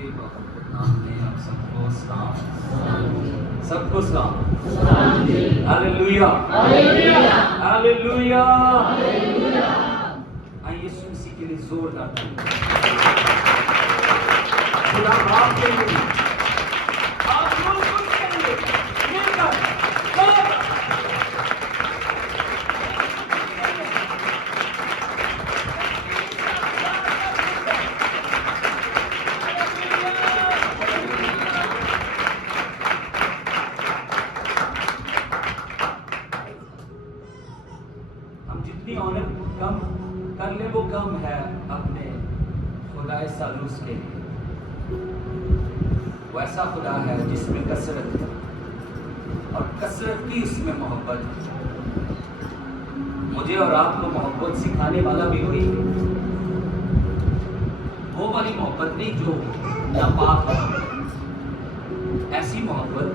के नाम में आप सबको सबको हालेलुया हालेलुया। आइए यीशु मसीह के लिए जोरदार खुदा आपके लिए आप लोग कुछ करिए मिलकर ऑनर कम कर ले वो कम है अपने खुदाए सालूस के लिए। वैसा खुदा है जिसमें कसरत है और कसरत की उसमें मोहब्बत है। मुझे और आपको मोहब्बत सिखाने वाला भी वही है। वो वाली मोहब्बत नहीं जो नापाक है, ऐसी मोहब्बत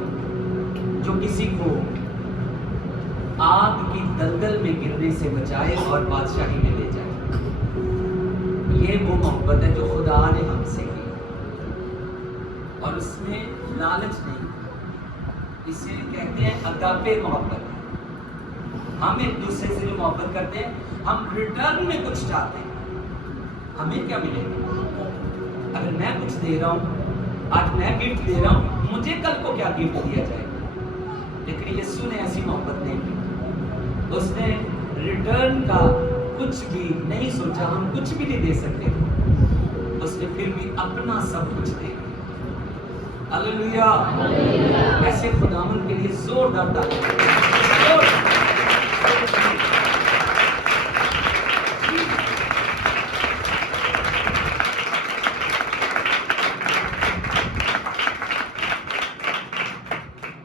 जो किसी को आग की दलदल में गिरने से बचाए और बादशाही में ले जाए। ये वो मोहब्बत है जो खुदा ने हमसे की और उसमें लालच नहीं, इसे कहते हैं अगापे मोहब्बत। हम एक दूसरे से जो मोहब्बत करते हैं हम रिटर्न में कुछ चाहते हैं। हमें क्या मिलेगा? अगर मैं कुछ दे रहा हूं, आज मैं गिफ्ट दे रहा हूं, मुझे कल को क्या गिफ्ट दिया जाएगा? लेकिन यीशु ने ऐसी मोहब्बत नहीं की। उसने रिटर्न का कुछ भी नहीं सोचा। हम कुछ भी नहीं दे सकते, उसने फिर भी अपना सब कुछ दे दिया। हालेलुया। ऐसे खुदावन के लिए जोरदार ताली।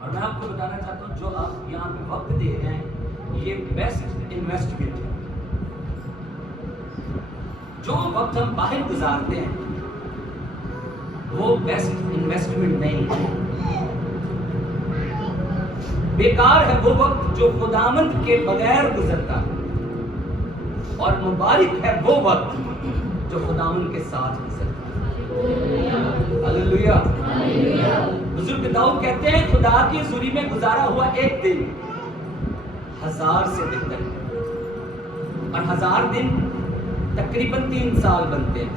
और मैं आपको बताना चाहता हूं, जो आप यहाँ पे वक्त दे रहे हैं ये बेस्ट इन्वेस्टमेंट है। जो वक्त हम बाहर गुजारते हैं वो बेस्ट इन्वेस्टमेंट नहीं है। बेकार है वो वक्त जो खुदावंद के बगैर गुजरता है और मुबारक है वो वक्त जो खुदावंद के साथ गुजरता है। हालेलुया। बुजुर्ग दाऊद कहते हैं खुदा की हुजूरी में गुजारा हुआ एक दिन 1000 से बेहतर है। और 1000 दिन तकरीबन 3 साल बनते हैं।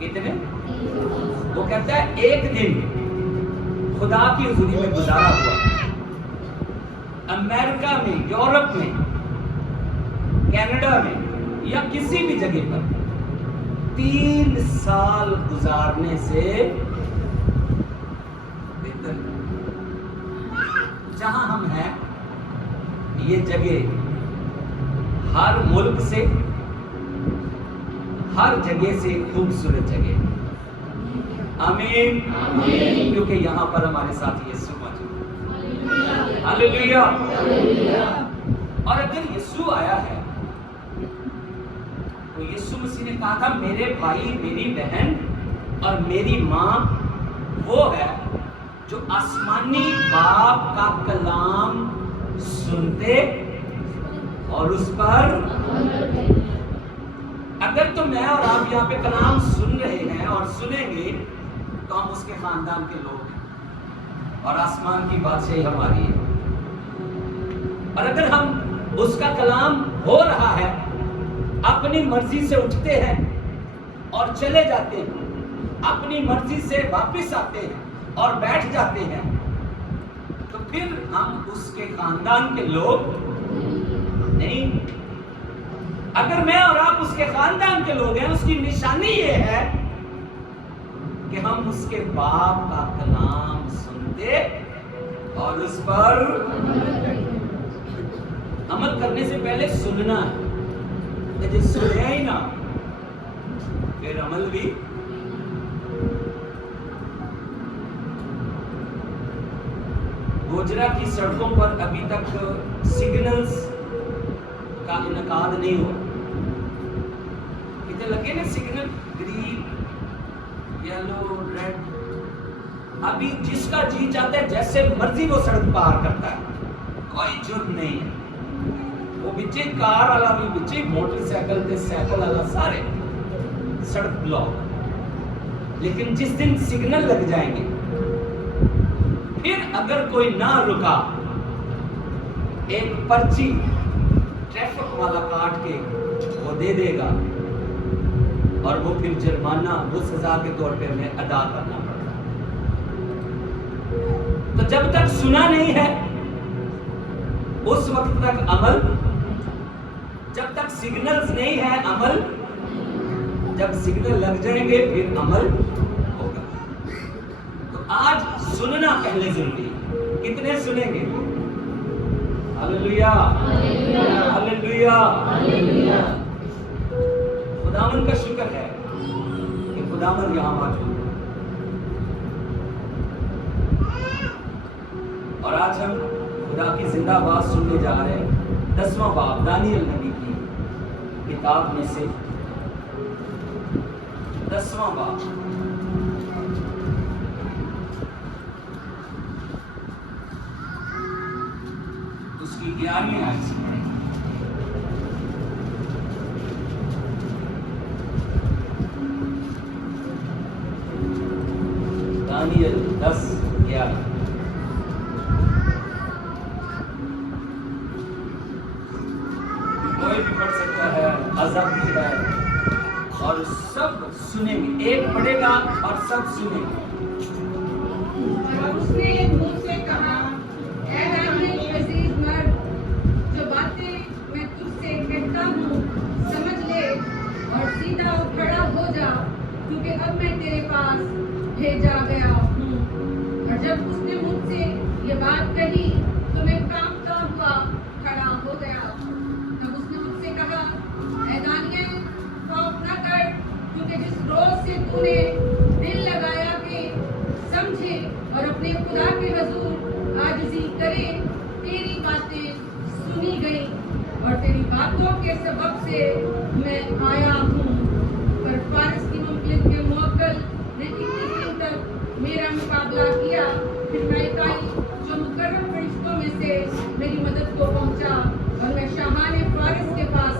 कितने? वो कहता है एक दिन खुदा की हुजूरी में गुजारा हुआ अमेरिका में, यूरोप में, कनाडा में या किसी भी जगह पर 3 साल गुजारने से बेहतर। जहां हम हैं ये जगह हर मुल्क से, हर जगह से खूबसूरत जगह। आमीन। क्योंकि यहाँ पर हमारे साथ यीशु मौजूद है। हालेलुया। और अगर यीशु आया है तो यीशु मसीह ने कहा था मेरे भाई, मेरी बहन और मेरी माँ वो है जो आसमानी बाप का कलाम सुनते और उस पर अगर तो मैं और आप यहाँ पे कलाम सुन रहे हैं और सुनेंगे तो हम उसके खानदान के लोग हैं और आसमान की बादशाही हमारी है। और अगर हम उसका कलाम हो रहा है, अपनी मर्जी से उठते हैं और चले जाते हैं, अपनी मर्जी से वापस आते हैं और बैठ जाते हैं, तो फिर हम उसके खानदान के लोग नहीं। अगर मैं और आप उसके खानदान के लोग हैं, उसकी निशानी ये है कि हम उसके बाप का कलाम सुनते और उस पर अमल करने से पहले सुनना है। यदि सुने ही ना फिर अमल भी। गोजरा की सड़कों पर अभी तक सिग्नल्स का इनकाद नहीं हुआ। कितने लगे ना सिग्नल, ग्रीन, येलो, रेड। अभी जिसका जी चाहता है जैसे मर्जी वो सड़क पार करता है, कोई जुर्म नहीं है। वो बिचे कार वाला भी, बिचे मोटरसाइकिल ते साइकिल वाला, सारे सड़क ब्लॉक। लेकिन जिस दिन सिग्नल लग जाएंगे, फिर अगर कोई ना रुका, एक पर्ची ट्रैफिक वाला काट के वो दे देगा और वो फिर जुर्माना वो सजा के तौर पे हमें अदा करना पड़ता है। तो जब तक सुना नहीं है उस वक्त तक अमल, जब तक सिग्नल्स नहीं है अमल, जब सिग्नल लग जाएंगे फिर अमल होगा। तो आज सुनना पहले जरूरी है। कितने सुनेंगे? Hallelujah, hallelujah, hallelujah. खुदावन का शुक्र है कि खुदावन यहां मौजूद है। और आज हम खुदा की जिंदा बात सुनने जा रहे हैं 10वां बाब दानियल नबी की किताब में से 10वां बाब। उसकी 11वीं आयत से पढ़ें। दानियल 10:11। कोई भी पढ़ सकता है, अज़ब भी है, और सब सुनेंगे। एक पढ़ेगा और सब सुनेंगे। उसने मुझसे कहा, ऐ दानियल अज़ीज़ मर्द, जो बातें मैं तुझसे कहता हूँ समझ ले और सीधा खड़ा हो जा, क्योंकि अब मैं तेरे पास भेजा गया हूँ। और जब उसने मुझसे ये बात कही तो मैं कांपता हुआ खड़ा हो गया। तब उसने मुझसे कहा, ऐ दानियल, खौफ न कर, क्योंकि जिस रोज से तूने दिल लगाया कि समझे और अपने खुदा के हुजूर आजिज़ी करे, तेरी बातें सुनी गई और तेरी बातों के सबब से मैं आया हूँ। पर फारिस की मुमलिक के मुवक्किल ने 21 दिन तक मेरा मुकाबला किया। फिर माइकाई जो मुकर्रम फरिश्तों में से मेरी मदद को पहुंचा और मैं शाहाने फारिस के पास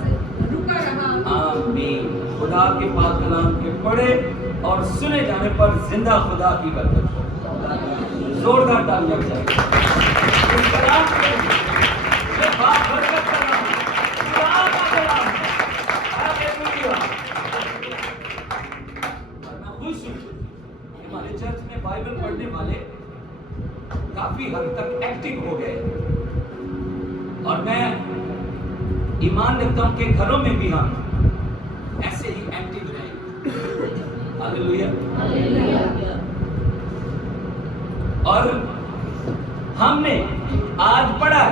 रुका रहा। आमीन। खुदा के पाक कलाम के पढ़े और सुने जाने पर जिंदा खुदा की बरकत हो। जोरदार तालियां बजाएं। इस कलाम के ये बात बरकत का नाम है, खुदा का कलाम है। हालेलुया। और मैं खुश हूं कि हमारे चर्च में बाइबल पढ़ने वाले काफी हद तक एक्टिव हो गए, और मैं ईमान रखता हूं कि घरों में भी हम ऐसे ही एक्टिव रहें। Hallelujah, hallelujah. और हमने आज पढ़ा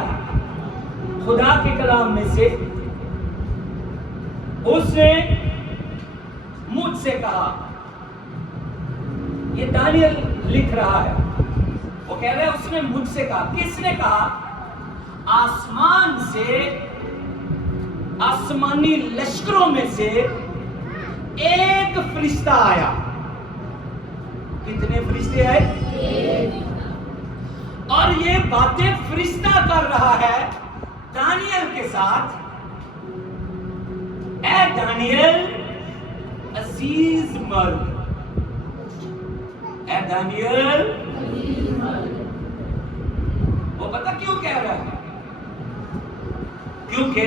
खुदा के कलाम में से, उसने मुझसे कहा, ये दानियल लिख रहा है, वो कह रहा है उसने मुझसे कहा। किसने कहा? आसमान से, आसमानी लश्करों में से एक फरिश्ता आया। कितने फरिश्ते आए? और ये बातें फरिश्ता कर रहा है दानियल के साथ। ऐ दानियल अजीज मर्द, ऐ दानियल। वो पता क्यों कह रहा है? क्योंकि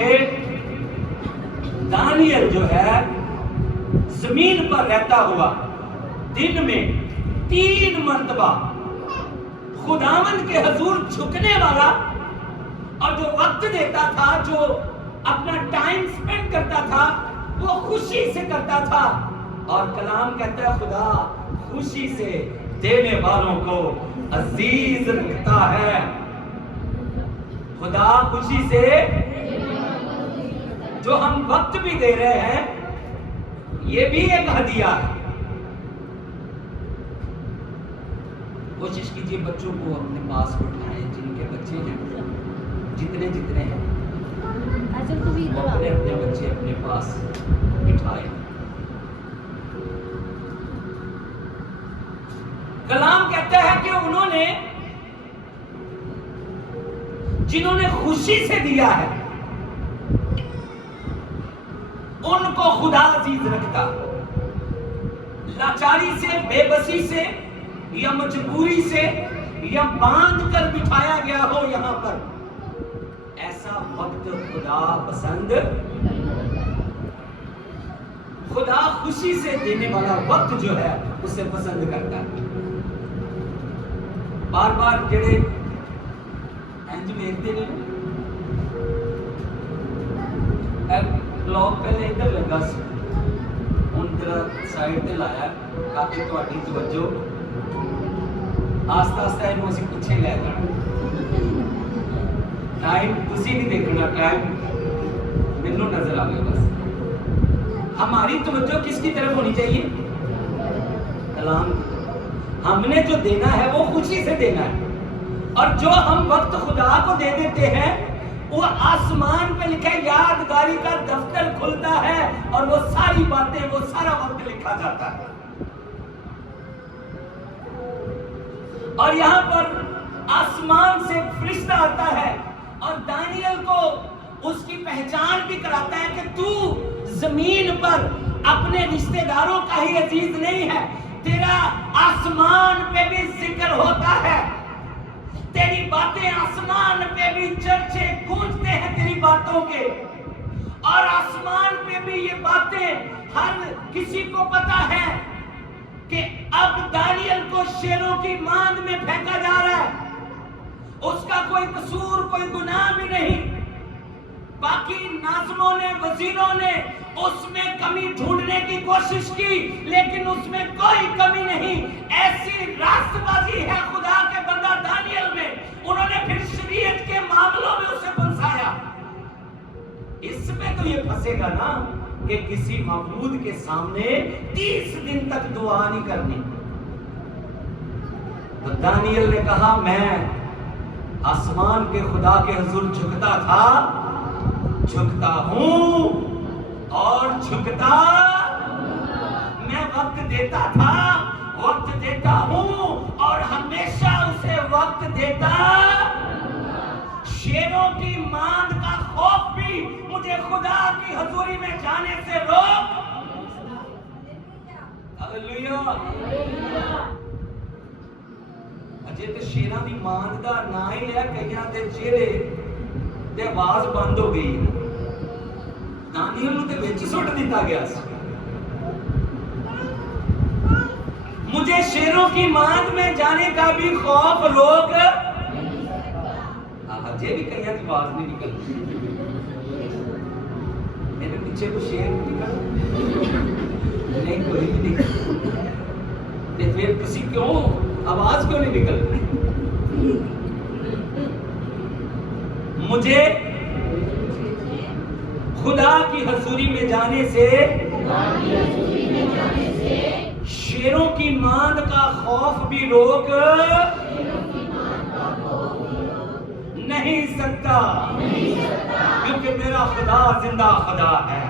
दानियल जो है जमीन पर रहता हुआ दिन में 3 मरतबा खुदावंद के हुजूर झुकने वाला, और जो वक्त देता था, जो अपना टाइम स्पेंड करता था, वो खुशी से करता था। और कलाम कहता है खुदा खुशी से देने वालों को अजीज रखता है। खुदा खुशी से, जो हम वक्त भी दे रहे हैं, ये भी एक हदिया है। कोशिश कीजिए बच्चों को अपने पास बिठाएं, जिनके बच्चे हैं, जितने जितने हैं, वो अपने अपने बच्चे अपने पास बिठाएं। कलाम कहता है कि उन्होंने, जिन्होंने खुशी से दिया है, उनको खुदा अजीज रखता। लाचारी से, बेबसी से या मजबूरी से या बांध कर बिठाया गया हो यहाँ पर, ऐसा वक्त खुदा पसंद, खुदा खुशी से देने वाला वक्त जो है उसे पसंद करता है। बार बार जेड़े इंज वेखते ने, ब्लॉग पहले इधर लगा सी, हुण जरा साइड ते लाया ताकि तुहाडी तवज्जो आस्ता आस्ता इनू असीं पिछे लै जाना। टाइम तुसीं नहीं देखना, टाइम मैनू नजर आ गया। बस हमारी तवज्जो किसकी तरफ होनी चाहिए? कलाम की। हमने जो देना है वो खुशी से देना है, और जो हम वक्त खुदा को दे देते हैं वो आसमान पे लिखा यादगारी का दफ्तर खुलता है और वो सारी बातें, वो सारा वक्त लिखा जाता है। और यहाँ पर आसमान से फरिश्ता आता है और दानियल को उसकी पहचान भी कराता है कि तू जमीन पर अपने रिश्तेदारों का ही अजीज नहीं है, तेरा आसमान पे भी जिक्र होता है, तेरी बातें आसमान पे भी चर्चे गूंजते हैं तेरी बातों के, और आसमान पे भी ये बातें हर किसी को पता है कि अब दानियल को शेरों की मांद में फेंका जा रहा है। उसका कोई कसूर, कोई गुनाह भी नहीं। बाकी नाज़िमों ने, वजीरों ने उसमें कमी ढूंढने की कोशिश की, लेकिन उसमें कोई कमी नहीं। ऐसी रास्तबाजी है खुदा के बंदा दानियल में, उन्होंने फिर शरीयत के मामलों में उसे फंसाया। इसमें तो ये फंसेगा ना कि किसी मबूद के सामने 30 दिन तक दुआ नहीं करनी। तो दानियल ने कहा, मैं आसमान के खुदा के हुजूर झुकता था, झुकता हूं और झुकता, मैं वक्त देता था, वक्त देता हूं और हमेशा उसे वक्त देता। शेरों की मांद का खौफ भी मुझे खुदा की हजूरी में जाने से रोक। हालेलुया। अजे तो शेरां दी मांद दा ना ही लिया, कईयां दे चेहरे ते आवाज बंद हो गई। दानियल नूं ते विच सुट दिता गया सी। मुझे शेरों की मांद में जाने का भी खौफ रोक। अजे भी कईयां की आवाज नहीं निकलती। मेरे पीछे को शेर निकल नहीं, कोई भी नहीं। फिर किसी क्यों आवाज क्यों नहीं निकलती? मुझे खुदा की हजूरी में जाने से शेरों की मांद का खौफ भी रोक नहीं सकता, क्योंकि मेरा खुदा जिंदा खुदा है।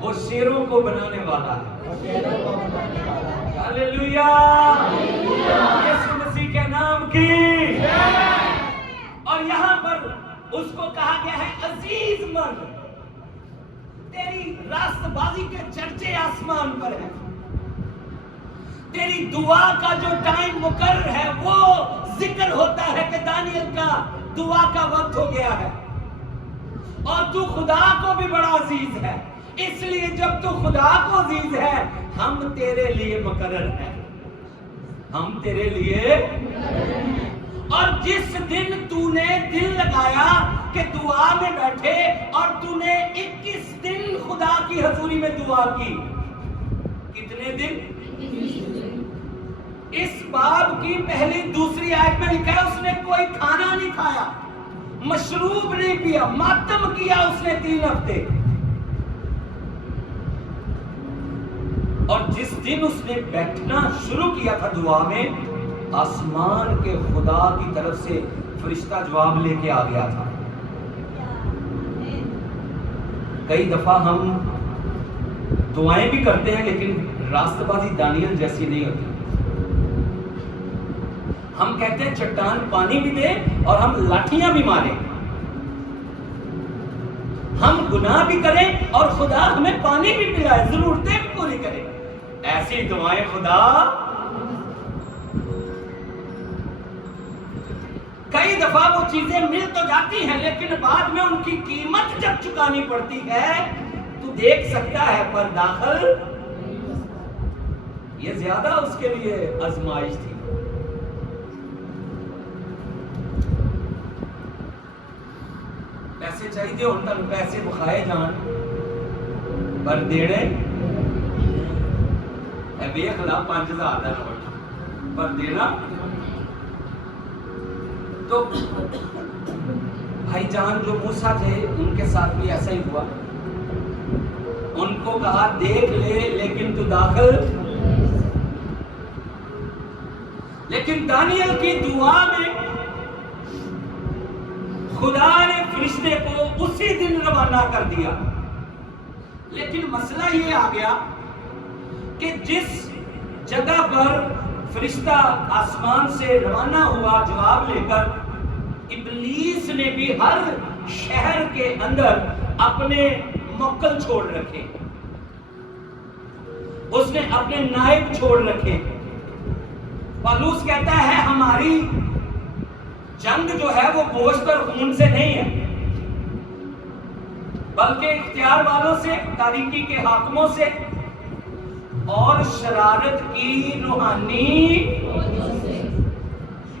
वो शेरों को बनाने वाला है। हालेलुया, यीशु मसीह के नाम की। और यहाँ पर उसको कहा गया है अजीज मर्द। तेरी रास्तबाजी के चर्चे आसमान पर है। तेरी दुआ का जो टाइम मुकर्रर है वो जिक्र होता है कि दानियल का दुआ का वक्त हो गया है, और तू खुदा को भी बड़ा अजीज है। इसलिए जब तू खुदा को अजीज है, हम तेरे लिए मुकर्रर हैं, हम तेरे लिए। और जिस दिन तूने दिल लगाया कि दुआ में बैठे और तूने 21 दिन खुदा की हजूरी में दुआ की, कितने दिन? इस बाब की पहली दूसरी आयत में लिखा है उसने कोई खाना नहीं खाया, मशरूब नहीं पिया, मातम किया उसने 3 हफ्ते। और जिस दिन उसने बैठना शुरू किया था दुआ में, आसमान के खुदा की तरफ से फरिश्ता जवाब लेके आ गया था। कई दफा हम दुआएं भी करते हैं लेकिन रास्तबाजी दानियल जैसी नहीं होती। हम कहते हैं चट्टान पानी भी दे और हम लाठियां भी मारें, हम गुनाह भी करें और खुदा हमें पानी भी पिलाए, जरूरतें भी पूरी करे। ऐसी दुआएं खुदा कई दफा वो चीजें मिल तो जाती हैं, लेकिन बाद में उनकी कीमत जब चुकानी पड़ती है तो देख सकता है, पर दाखिल ये ज्यादा उसके लिए आजमाइश थी। पैसे चाहिए ਹੁਣ ਤੁਹਾਨੂੰ पैसे ਵਿਖਾਏ ਜਾਣ पर देने ਵੇਖ ਲਾ 5000 ਦਾ ਨੋਟ पर देना। तो भाईजान जो मूसा थे उनके साथ भी ऐसा ही हुआ। उनको कहा देख ले लेकिन तू दाखिल। लेकिन दानियल की दुआ में खुदा ने फरिश्ते को उसी दिन रवाना कर दिया। लेकिन मसला ये आ गया कि जिस जगह पर फरिश्ता आसमान से रवाना हुआ जवाब लेकर, इब्लीस ने भी हर शहर के अंदर अपने मक्कल छोड़ रखे, उसने अपने नायब छोड़ रखे। पौलुस कहता है हमारी जंग जो है वो गोश्त और खून से नहीं है, बल्कि इख्तियार वालों से, तारीकी के हाकिमों से और शरारत की रूहानी,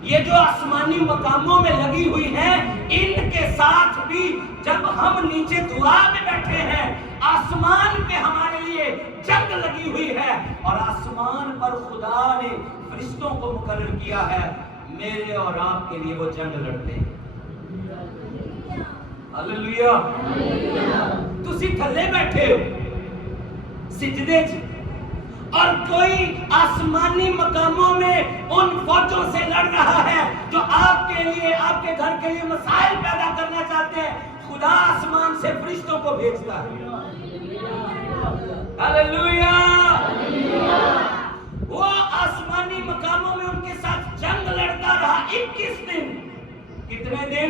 ये जो आसमानी मकामों में लगी हुई है, इनके साथ भी जब हम नीचे दुआ में बैठे हैं, आसमान पे हमारे लिए जंग लगी हुई है और आसमान पर खुदा ने फरिश्तों को मुकर्रर किया है, मेरे और आपके लिए वो जंग लड़ते हैं। हालेलुया। तुसी थल्ले बैठे हो सिजदे च, और कोई आसमानी मकामों में उन फौजों से लड़ रहा है जो आपके लिए, आपके घर के लिए मसाइल पैदा करना चाहते हैं। खुदा आसमान से फरिश्तों को भेजता है। हालेलुया। वो आसमानी मकामों में उनके साथ जंग लड़ता रहा 21 दिन। कितने दिन?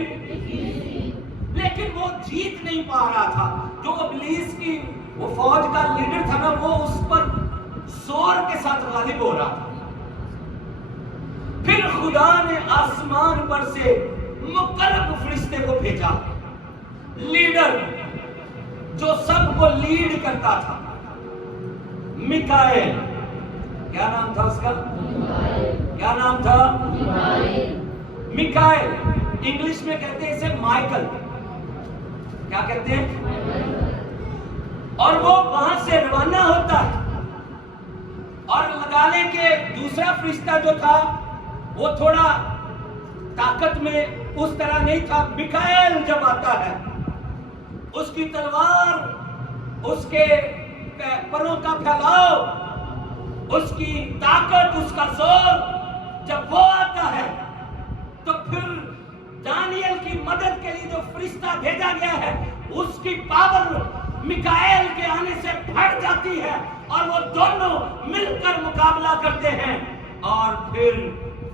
लेकिन वो जीत नहीं पा रहा था। जो इब्लीस की वो फौज का लीडर था ना, वो उस पर जोर के साथ गालिब हो रहा था। फिर खुदा ने आसमान पर से मुकर्रब फरिश्ते को भेजा, लीडर जो सबको लीड करता था, मिकाएल। क्या नाम था उसका? क्या नाम था? मिकाएल। इंग्लिश में कहते हैं इसे माइकल। क्या कहते हैं? और वो वहां से रवाना होता है, और लगाने के दूसरा फरिश्ता जो था वो थोड़ा ताकत में उस तरह नहीं था। मिकाएल जब आता है, उसकी तलवार, उसके परों का फैलाव, उसकी ताकत, उसका जोर, जब वो आता है तो फिर दानियल की मदद के लिए जो फरिश्ता भेजा गया है, उसकी पावर मिकाएल के आने से बढ़ जाती है और वो दोनों मिलकर मुकाबला करते हैं। और फिर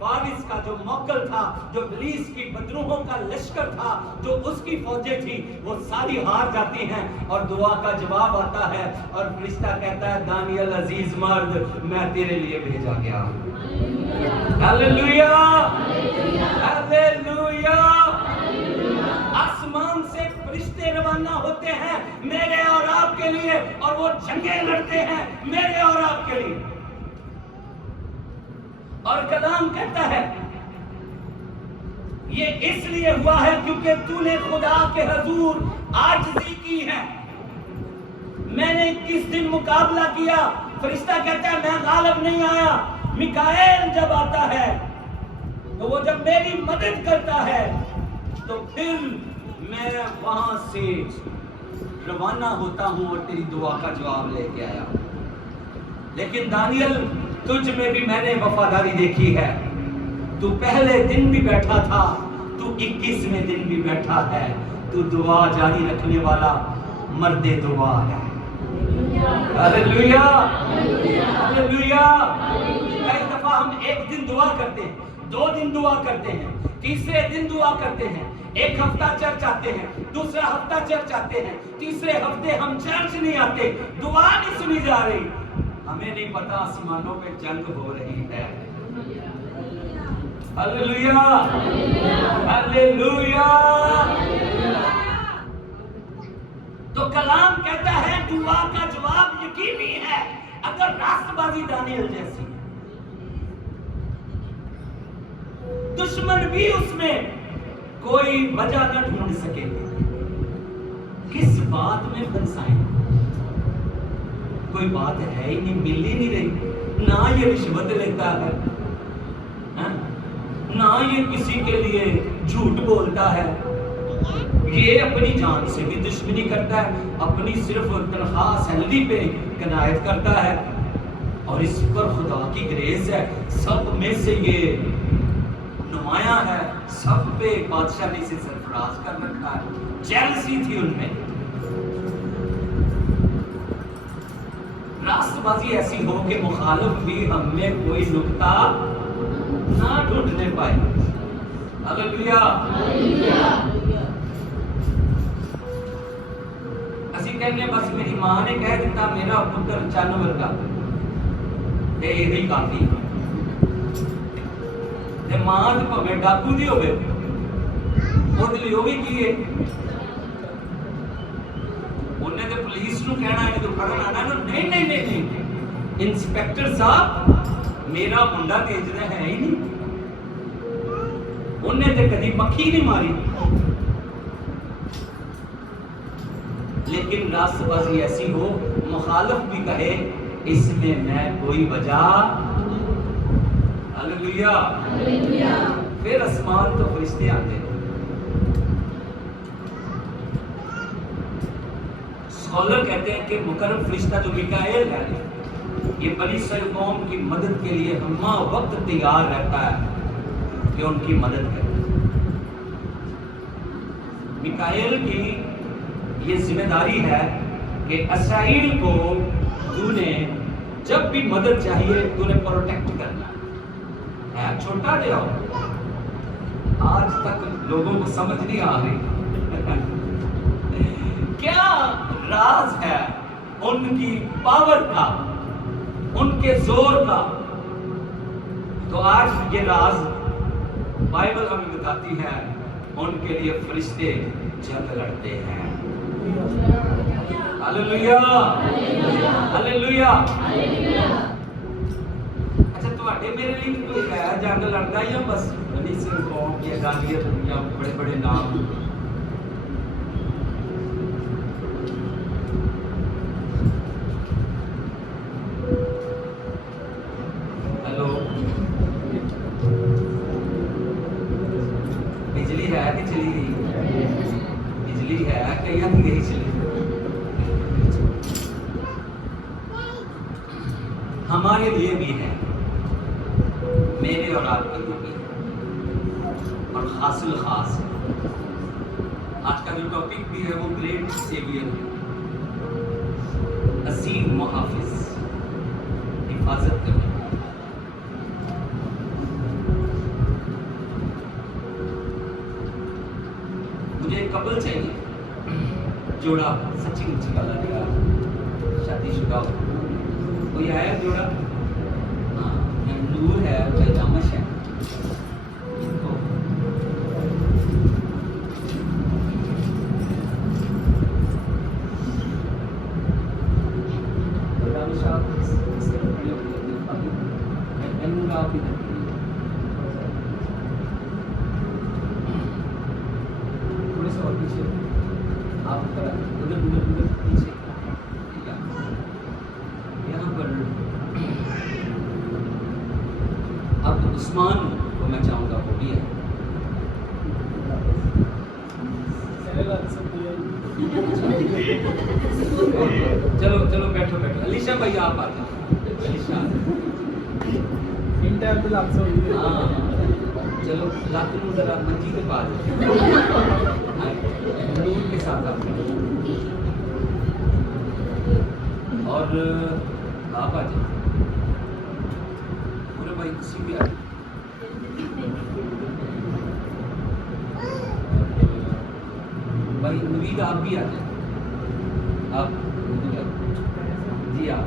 फारिस का जो मौकल था, जो इब्लीस की बदरूहों का लश्कर था, जो उसकी फौजें थी, वो सारी हार जाती हैं और दुआ का जवाब आता है और फरिश्ता कहता है दानियल अजीज मर्द, मैं तेरे लिए भेजा गया। Hallelujah, hallelujah. आसमान से फरिश्ते रवाना होते हैं मेरे और आपके लिए, और वो जंगें लड़ते हैं मेरे और आपके लिए। और कलाम कहता है ये इसलिए हुआ है क्योंकि तूने खुदा के हुजूर आजिज़ी की है। मैंने 21 दिन मुकाबला किया। फरिश्ता कहता है मैं गालिब नहीं आया। मिकाएल जब आता है तो वो जब मेरी मदद करता है तो फिर मैं वहां से रवाना होता हूं और तेरी दुआ का जवाब लेके आया। लेकिन दानियल, तुझ में भी मैंने वफादारी देखी है। तू पहले दिन भी बैठा था, तू 21वें दिन भी बैठा है। तू दुआ जारी रखने वाला मर्दे दुआ है। Hallelujah, hallelujah. कई दफा हम एक दिन दुआ करते हैं, 2 दिन दुआ करते हैं, तीसरे दिन दुआ करते हैं, एक हफ्ता चर्च आते हैं, दूसरा हफ्ता चर्च आते हैं, तीसरे हफ्ते हम चर्च नहीं आते, दुआ नहीं सुनी जा रही। हमें नहीं पता आसमानों में जंग हो रही है। Hallelujah, hallelujah. तो कलाम कहता है दुआ का जवाब यकीनी है अगर रास्तबाजी दानियल जैसी। दुश्मन भी उसमें कोई वजह न ढूंढ सके। किस बात में फंसाएं? कोई बात है ही नहीं, मिल ही नहीं रही। ना ये रिश्वत लेता है, ना ये किसी के लिए झूठ बोलता है, ये अपनी जान से भी दुश्मनी करता है, अपनी सिर्फ तनख्वाह सैलरी पे कनायत करता है, और इस पर खुदा की ग्रेस है, सब में से ये नुमाया है, सब पे बादशाह ने इसे सरफराज कर रखा है। जेलसी थी उनमें। रास्तबाजी ऐसी हो कि मुखालिफ भी हमें कोई नुक्ता ना ढूंढने पाए। हालेलुया। ਅਸੀਂ ਕਹਿੰਦੇ बस मेरी मां ने कह दिता मेरा पुत्र चन्न वर्गा ते यही काफी। ते मां ते भावें डाकू दी होवे ਉਹਦੇ ਲਈ ਉਹ ਵੀ ਕੀ ਹੈ, ਉਹਨੇ ਤੇ ਪੁਲਿਸ ਨੂੰ ਕਹਿਣਾ ਹੈ ਜਦੋਂ ਫੜਨ ਆਣਾ ਨਾ, ਨਹੀਂ ਨਹੀਂ ਨਹੀਂ ਨਹੀਂ ਇੰਸਪੈਕਟਰ ਸਾਹਿਬ ਮੇਰਾ ਮੁੰਡਾ ਤੇਜਦਾ ਹੈ ਹੀ ਨਹੀਂ, ਉਹਨੇ ਤੇ ਕਦੀ ਮੱਖੀ नहीं मारी। लेकिन रास्तबाजी ऐसी हो मुखालिफ भी कहे इसमें मैं कोई वजह। हालेलुया। फिर आसमान तो फरिश्ते आते हैं। स्कॉलर कहते हैं कि मुकर्रम फरिश्ता जो मिकाएल है ये बनी इस्राएल कौम की मदद के लिए हम्मा वक्त तैयार रहता है कि उनकी मदद करे। मिकाएल की ये जिम्मेदारी है कि इसराइल को तूने जब भी मदद चाहिए तूने प्रोटेक्ट करना है। छोटा जो आज तक लोगों को समझ नहीं आ रही क्या राज है उनकी पावर का, उनके जोर का। तो आज ये राज बाइबल हमें बताती है, उनके लिए फरिश्ते जंग लड़ते हैं। Hallelujah, hallelujah. अच्छा तुम्हारे मेरे लिए भी कोई है जंग लड़ता या बस बनी इस्राएल कौम की अदालियत या बड़े बड़े नाम? हेलो, बिजली है कि चली गई? बिजली है कहीं हम गई चली। हमारे लिए भी है, मेरे और आपके लिए भी, और हासिल खास है। आज का जो टॉपिक भी है वो ग्रेट सेवियर है, अजीम मुहाफिज, हिफाजत करने। मुझे एक कपल चाहिए, जोड़ा सच्ची मुच्ची का लड़का, शादीशुदा कोई आया जोड़ा? हाँ, नूर है, पैजामश है। थोड़े से और पीछे आप उधर उधर उधर पीछे यहाँ पर। अब उस्मान को मैं चाहूँगा वो भी है। चलो चलो बैठो बैठो। अलीशा भाई आप आ जाओ। अलीशा हाँ चलो लाख जरा मंजी के पास नूर के साथ आप और आप आ जाओ। पूरे भाई किसी भी आ जाओ। मजीद आप भी आ जाए, आप जी आप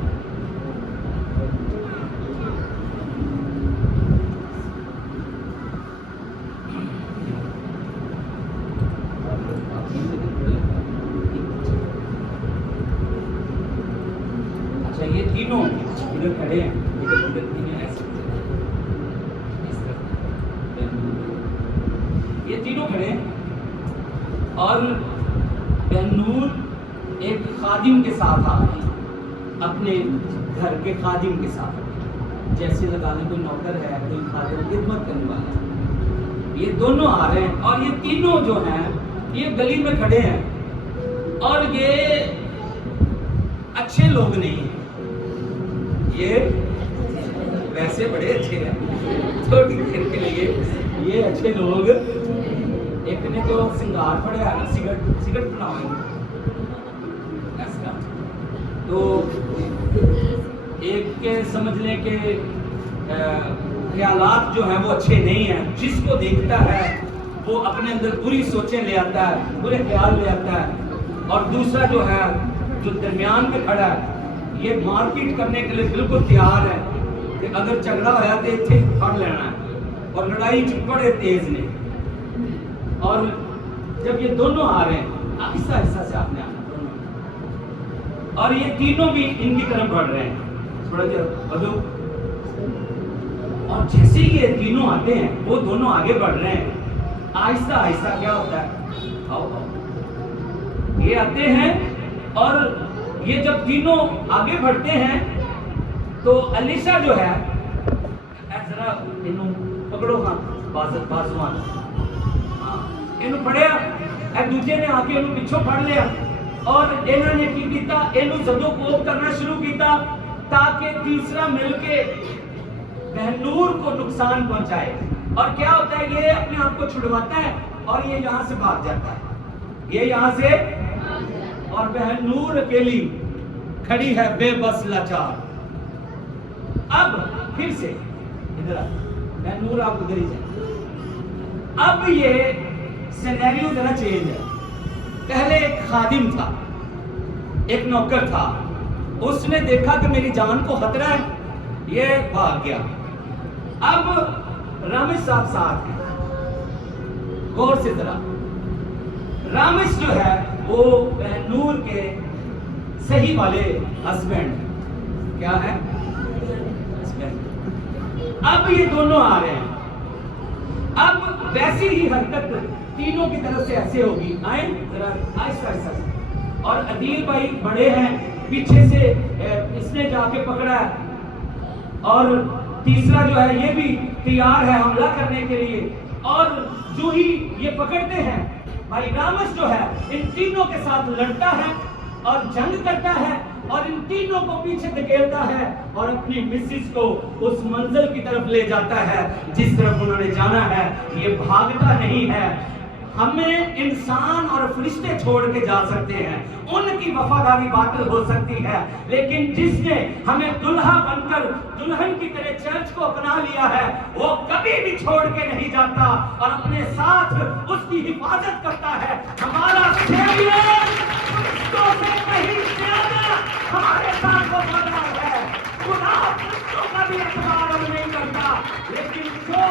अच्छा ये तीनों इधर खड़े हैं, इधर तीनों ऐसे इस तरफ, ये तीनों खड़े हैं और बहनूर एक खादिम के साथ आ रही है, अपने घर के खादिम के साथ, जैसे लगाने कोई नौकर है, कोई खादिम खिदमत करने वाला है, ये दोनों आ रहे हैं और ये तीनों जो हैं ये गली में खड़े हैं और ये अच्छे लोग नहीं हैं, ये वैसे बड़े अच्छे हैं, थोड़ी देर के लिए ये अच्छे लोग, एक ने तो सिंगार पड़े है ना, सिगरेट बनाएंगे ऐसा, तो एक के समझ लें कि ख्यालात जो हैं वो अच्छे नहीं हैं, जिसको देखता है वो अपने अंदर बुरी सोचें ले आता है, बुरे ख्याल ले आता है, और दूसरा जो है जो दरमियान में खड़ा है ये मारपीट करने के लिए बिल्कुल तैयार है कि अगर झगड़ा होया तो इतने फड़ लेना है, और लड़ाई बड़े तेज ने, और जब ये दोनों आ रहे हैं आहिस्ता आहिस्ता से आपने आना दोनों, और ये तीनों भी इनकी तरफ बढ़ रहे हैं थोड़ा देर, और जैसे ही ये तीनों आते हैं वो दोनों आगे बढ़ रहे हैं, आहिस्ता आहिस्ता क्या होता है, आओ आओ, ये आते हैं और ये जब तीनों आगे बढ़ते हैं तो अलीशा जो है जरा इन्हों पकड़ो, हाँ बाजुआन, हाँ इन्हों फड़िया, एक दूजे ने आके इन्हों पिछों फड़ लिया और इन्होंने की किया, इन्हों जदोकोब करना शुरू किया ताकि तीसरा मिलके बहनूर को नुकसान पहुंचाए, और क्या होता है ये अपने आप को छुड़वाता है और ये यहाँ से भाग जाता है, ये यहाँ से, और बहनूर अकेली खड़ी है बेबस लाचार। अब फिर से इधर आ, बहनूर आप उधर ही जाए, अब ये सिनेरियो जरा चेंज है, पहले एक खादिम था, एक नौकर था, उसने देखा कि मेरी जान को खतरा है, ये भाग गया। अब रामिश साहब साथ हैं, गौर से जरा, रामिश जो है वो बहनूर के सही वाले हस्बैंड, क्या है हस्बैंड। अब ये दोनों आ रहे हैं, अब वैसी ही हरकत तीनों की तरफ से ऐसे होगी, आए जरा आहिस्ता आहिस्ता, और अदील भाई बड़े हैं, पीछे से इसने जाके पकड़ा है, और तीसरा जो है ये भी तैयार है हमला करने के लिए, और जो ही ये पकड़ते हैं भाई रामिश जो है इन तीनों के साथ लड़ता है और जंग करता है, और इन तीनों को पीछे धकेलता है और अपनी मिसेस को उस मंजिल की तरफ ले जाता है जिस तरफ उन्होंने जाना है, ये भागता नहीं है। हमें इंसान और फरिश्ते छोड़ के जा सकते हैं, उनकी वफादारी बातिल हो सकती है, लेकिन जिसने हमें दुल्हा बनकर दुल्हन की तरह चर्च को अपना लिया है वो कभी भी छोड़ के नहीं जाता और अपने साथ उसकी हिफाजत करता है। हमारा सेवियर फरिश्तों से कहीं ज्यादा हमारे साथ वफादार है। खुदा फरिश्तों का भी एतबार नहीं करता, लेकिन जो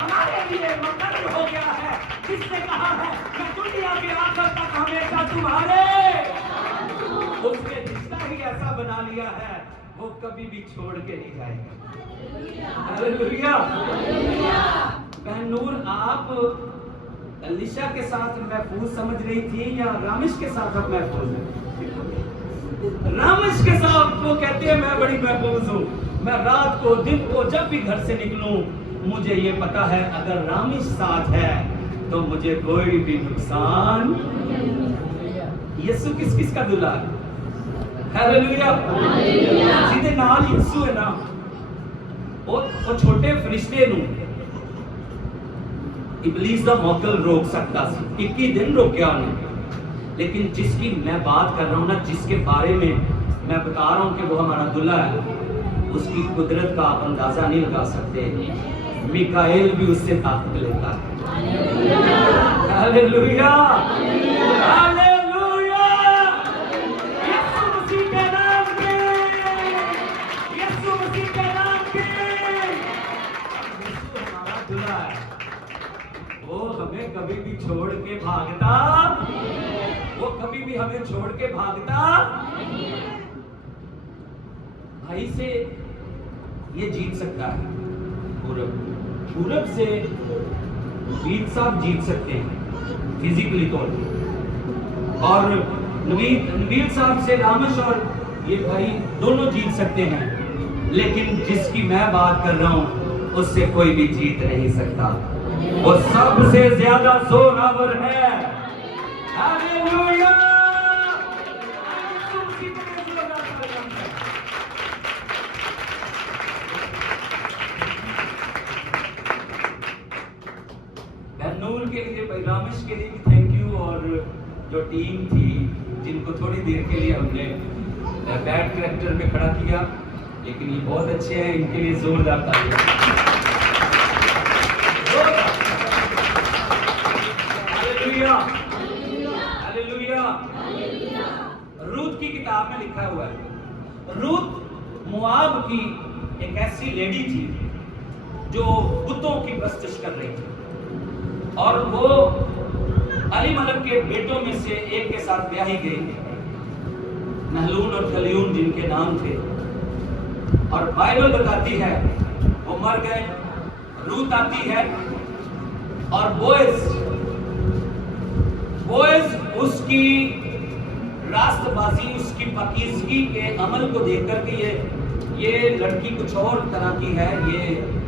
हमारे लिए मुकर्रर हो गया है, जिसने कहा है कि दुनिया के आखिर तक हमेशा तुम्हारे, उसने रिश्ता ही ऐसा बना लिया है वो कभी भी छोड़ के नहीं जाएगा। हालेलुया। बहनूर आप अलीशा के साथ महफूज समझ रही थी या रामिश के साथ आप महफूज हैं? रामिश के साथ वो कहते हैं मैं बड़ी महफूज हूँ, मैं रात को दिन को जब भी घर से निकलूं मुझे ये पता है अगर रामिश साथ है तो मुझे कोई भी नुकसान। यीशु किस किस का दूल्हा है? हालेलुया। जिहदे नाल यीशु है ना, वो छोटे फरिश्ते नूं इबलीस दा मौकल रोक सकता सी, 21 दिन रोकिया उन्हें, लेकिन जिसकी मैं बात कर रहा हूं ना, जिसके बारे में मैं बता रहा हूं कि वो हमारा दूल्हा है, उसकी कुदरत का आप अंदाजा नहीं लगा सकते। मिकाएल भी उससे ताकत लेता है। Hallelujah, hallelujah. है, वो हमें कभी भी छोड़ के भागता, वो कभी भी हमें छोड़ के भागता। भाई से ये जीत सकता है पूरब, पूरब से वीर साहब जीत सकते हैं फिजिकली तौर पे, और नवील साहब से रामश और ये भाई दोनों जीत सकते हैं, लेकिन जिसकी मैं बात कर रहा हूं उससे कोई भी जीत नहीं सकता। वो सबसे ज्यादा जोरावर है। हालेलुया। नूर के लिए, भाई रामेश के लिए भी थैंक यू, और जो टीम थी जिनको थोड़ी देर के लिए हमने बैड कैरेक्टर में खड़ा किया, लेकिन ये बहुत अच्छे हैं, इनके लिए जोरदार तालियां। Hallelujah, hallelujah. रूत की किताब में लिखा हुआ है, रूत मोआब की एक ऐसी लेडी थी जो बुतों की प्रस्तिश कर रही थी, और वो अलीमलक के बेटों में से एक के साथ ब्याही गई, महलून और खलियून जिनके नाम थे, और बाइबल बताती है वो मर गए। रूत आती है और बोएज उसकी रास्तबाजी, उसकी पाकीज़गी के अमल को देख करके ये लड़की कुछ और तरह की है, ये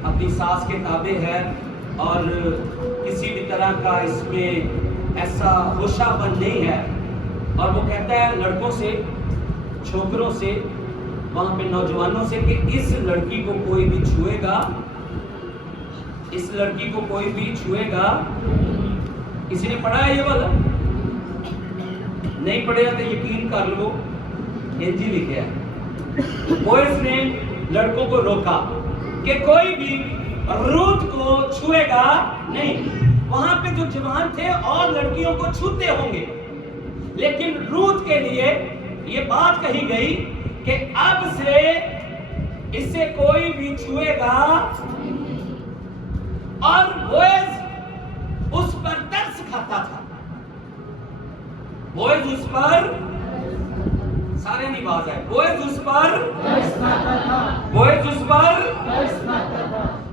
अपनी सास के ताबे है, और किसी भी तरह का इसमें ऐसा होशापन नहीं है। और वो कहता है लड़कों से, छोकरों से, वहां पे नौजवानों से कि इस लड़की को कोई भी छुएगा, इस लड़की को कोई भी छुएगा। किसी ने पढ़ा है ये वाला? नहीं पढ़ेगा तो यकीन कर लो, एनजी लिखे है। बोएज ने लड़कों को रोका कि कोई भी रूत को छुएगा नहीं। वहां पे जो जवान थे और लड़कियों को छूते होंगे, लेकिन रूत के लिए ये बात कही गई कि अब से इसे कोई भी छुएगा। और बोएज उस पर तरस खाता था, बोएज उस पर, सारे निवाज है, बोएज उस पर, बोएज उस पर,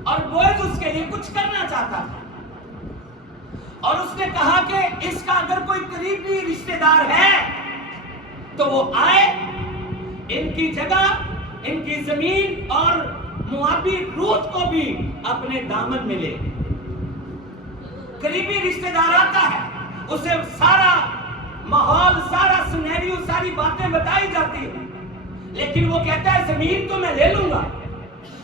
और बोएज उसके लिए कुछ करना चाहता था। और उसने कहा कि इसका अगर कोई करीबी रिश्तेदार है तो वो आए, इनकी जगह, इनकी जमीन और मुआबी रूत को भी अपने दामन में ले। करीबी रिश्तेदार आता है, उसे सारा माहौल, सारा सिनेरियो, सारी बातें बताई जाती है, लेकिन वो कहता है जमीन तो मैं ले लूंगा,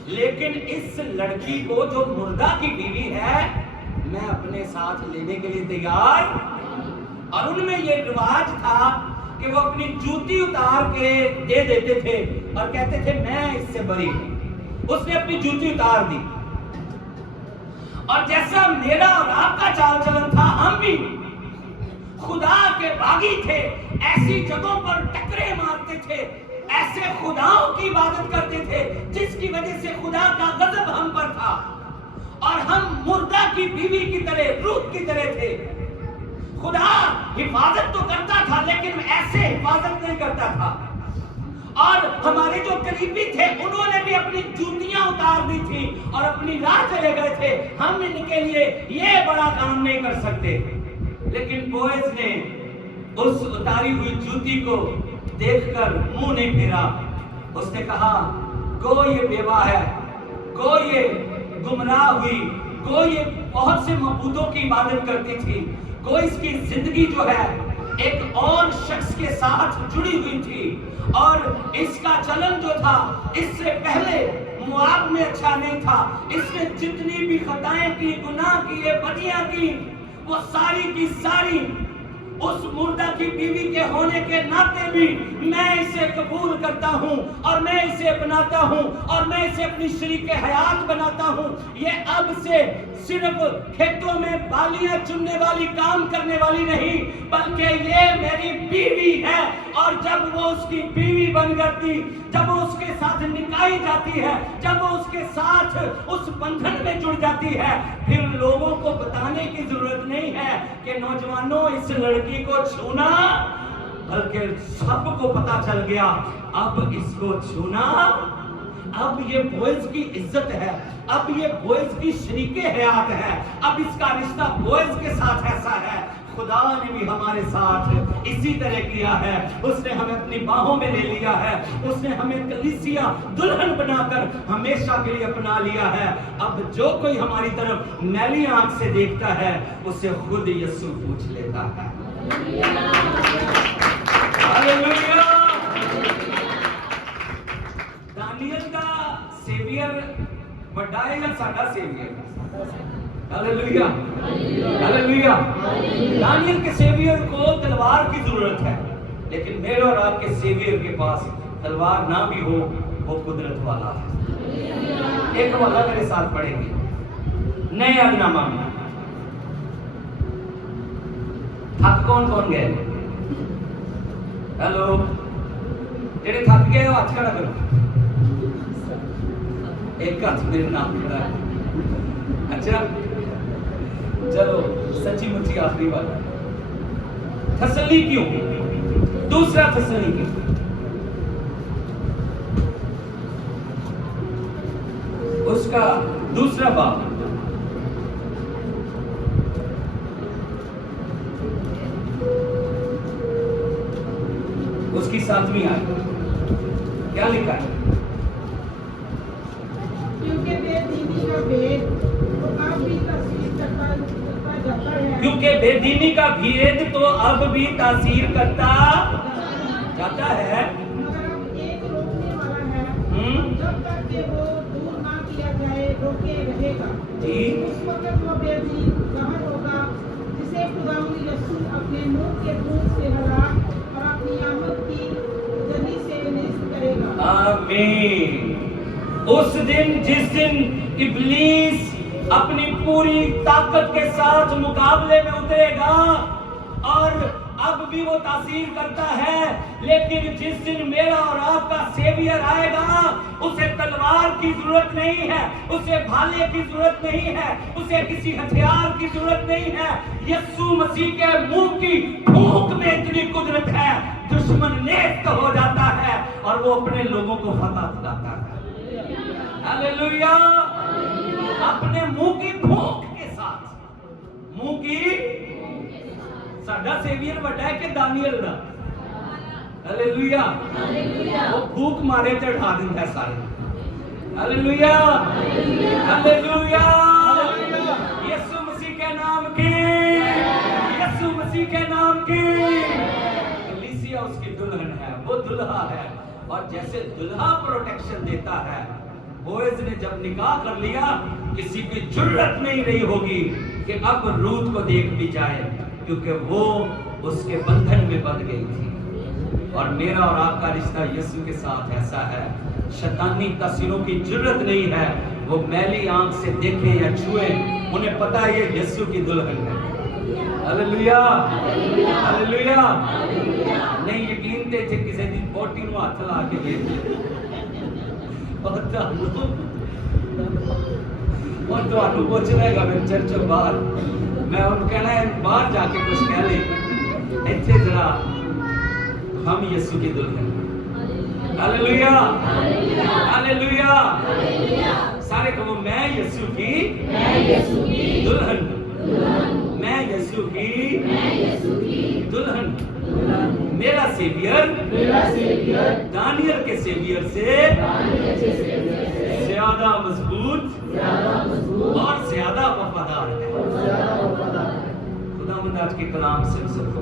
लेकिन इस लड़की को जो मुर्दा की बीवी है मैं अपने साथ लेने के लिए तैयार। और उनमें ये रिवाज था कि वो अपनी जूती उतार के दे देते थे और कहते थे मैं इससे बरी हूं। उसने अपनी जूती उतार दी, और जैसा मेरा और आपका चाल चलन था, हम भी खुदा के बागी थे, ऐसी जगहों पर टकरे मारते थे, ऐसे खुदाओं की इबादत करते थे जिसकी वजह से खुदा का गजब हम पर था, और हम मुर्दा की बीवी की तरह, रूत की तरह थे। खुदा हिफाजत तो करता था, लेकिन ऐसे हिफाजत नहीं करता था। और हमारे जो करीबी थे उन्होंने भी अपनी जूतियां उतार दी थी और अपनी राह चले गए थे। हम इनके लिए ये बड़ा काम नहीं कर सकते, लेकिन बोएज ने उस उतारी हुई जूती को देखकर मुंह नहीं फेरा। उसने कहा गो ये बेवा है, गो ये गुमराह हुई, गो ये बहुत से मबूदों की इबादत करती थी, गो इसकी जिंदगी जो है एक और शख्स के साथ जुड़ी हुई थी, और इसका चलन जो था इससे पहले मुआब में अच्छा नहीं था। इसने जितनी भी खताएं की, गुनाह किए, बदियां की, वो सारी की सारी उस मुर्दा की बीवी के होने के नाते भी मैं इसे कबूल करता हूं, और मैं इसे अपनाता हूं, और मैं इसे अपनी शरीके हयात बनाता हूं। ये अब से सिर्फ खेतों में बालियां चुनने वाली, काम करने वाली नहीं, बल्कि ये मेरी बीवी है। और जब वो उसकी बीवी बन जाती, जब वो उसके साथ निकाही जाती है, जब वो उसके साथ साथ उस बंधन में जुड़ जाती है, फिर लोगों को बताने की जरूरत नहीं है कि नौजवानों इस लड़की को छूना, बल्कि सबको पता चल गया अब इसको छूना, अब ये बोएज की इज्जत है, अब ये बोएज की शरीके हयात है, अब इसका रिश्ता बोएज के साथ ऐसा है। खुदा ने भी हमारे साथ इसी तरह किया है, उसने हमें अपनी बाहों में ले लिया है, उसने हमें कलीसिया दुल्हन बनाकर हमेशा के लिए अपना लिया है। अब जो कोई हमारी तरफ मैली आंख से देखता है उससे खुद यीशु पूछ लेता है। हालेलुया। दानियल का सेवियर बड़ा है या सादा सेवियर? Hallelujah, hallelujah. दानियल के सेवियर को तलवार की जरूरत है, लेकिन मेरे और आपके सेवियर के पास तलवार ना भी हो, वो कुदरत वाला है। एक वाला मेरे साथ पढ़ेंगे नए आदनामा में। थक कौन कौन गए? हेलो, जेडे थक गए हो आज खड़ा करो। एक हाथ मेरे नाम खड़ा है। अच्छा चलो, सच्ची मुच्ची आखिरी बात, तसल्ली क्यों? दूसरा तसल्ली क्यों? उसका दूसरा बाब, उसकी 7वीं आयत क्या लिखा है? क्योंकि बेदीनी का भेद तो अब भी तासीर करता जाता है। क्योंकि बेदीनी का भेद तो अब भी तासीर करता जाता है, मगर अब एक रोकने वाला है, जब तक कि वो दूर ना किया जाए रोके रहेगा। जी। उस वक्त वो बेदीन ज़ाहिर होगा, जिसे खुदावंद यीशु अपने मुंह के फूंक से हरा और अपनी आमद की जल्दी से निस्त करेगा। आमीन। उस दिन, जिस दिन इब्लीस अपनी पूरी ताकत के साथ मुकाबले में उतरेगा, और अब भी वो तासीर करता है, लेकिन जिस दिन मेरा और आपका सेवियर आएगा, उसे तलवार की जरूरत नहीं है, उसे भाले की जरूरत नहीं है, उसे किसी हथियार की जरूरत नहीं है। यीशु मसीह के मुंह की फूंक में इतनी कुदरत है, दुश्मन नेस्त हो जाता है और वो अपने लोगों को फतह दिलाता है। हालेलुया। अपने मुंह की फूंक के साथ, मुंह की, साडा सेवियर बड़ा है कि दानियल दा? हालेलुया। वो फूंक मारे तो उठा देता है सारे। Hallelujah, hallelujah. यीशु मसीह के नाम की, यीशु मसीह के नाम की। कलीसिया उसकी दुल्हन है, वो दुल्हा है, और जैसे दुल्हा प्रोटेक्शन देता है, बोएज ने जब निकाह कर लिया, किसी की जरूरत नहीं रही होगी कि अब रूत को देख भी जाए, क्योंकि वो उसके बंधन में बंध गई थी। और मेरा और आपका रिश्ता यीशु के साथ ऐसा है, शैतानी तस्वीरों की जरूरत नहीं है। वो मैली आंख से देखे या छुए, उन्हें पता है ये यीशु की दुल्हन है। Hallelujah, hallelujah. नहीं यकीन ते किसी दी बोटी नु हाथ ला के देख और तो आपको पूछ रहेगा मैं चर्चों बाहर, मैं उन कहना है बाहर जाके कुछ कह ले, इतने जरा हम यीशु की दुल्हन। Hallelujah, hallelujah. सारे कहो मैं यीशु की दुल्हन, मैं यीशु की दुल्हन। मेरा सेवियर दानियल के सेवियर से ज्यादा मजबूत और ज्यादा वफादार है। खुदा आज के कलाम से सबको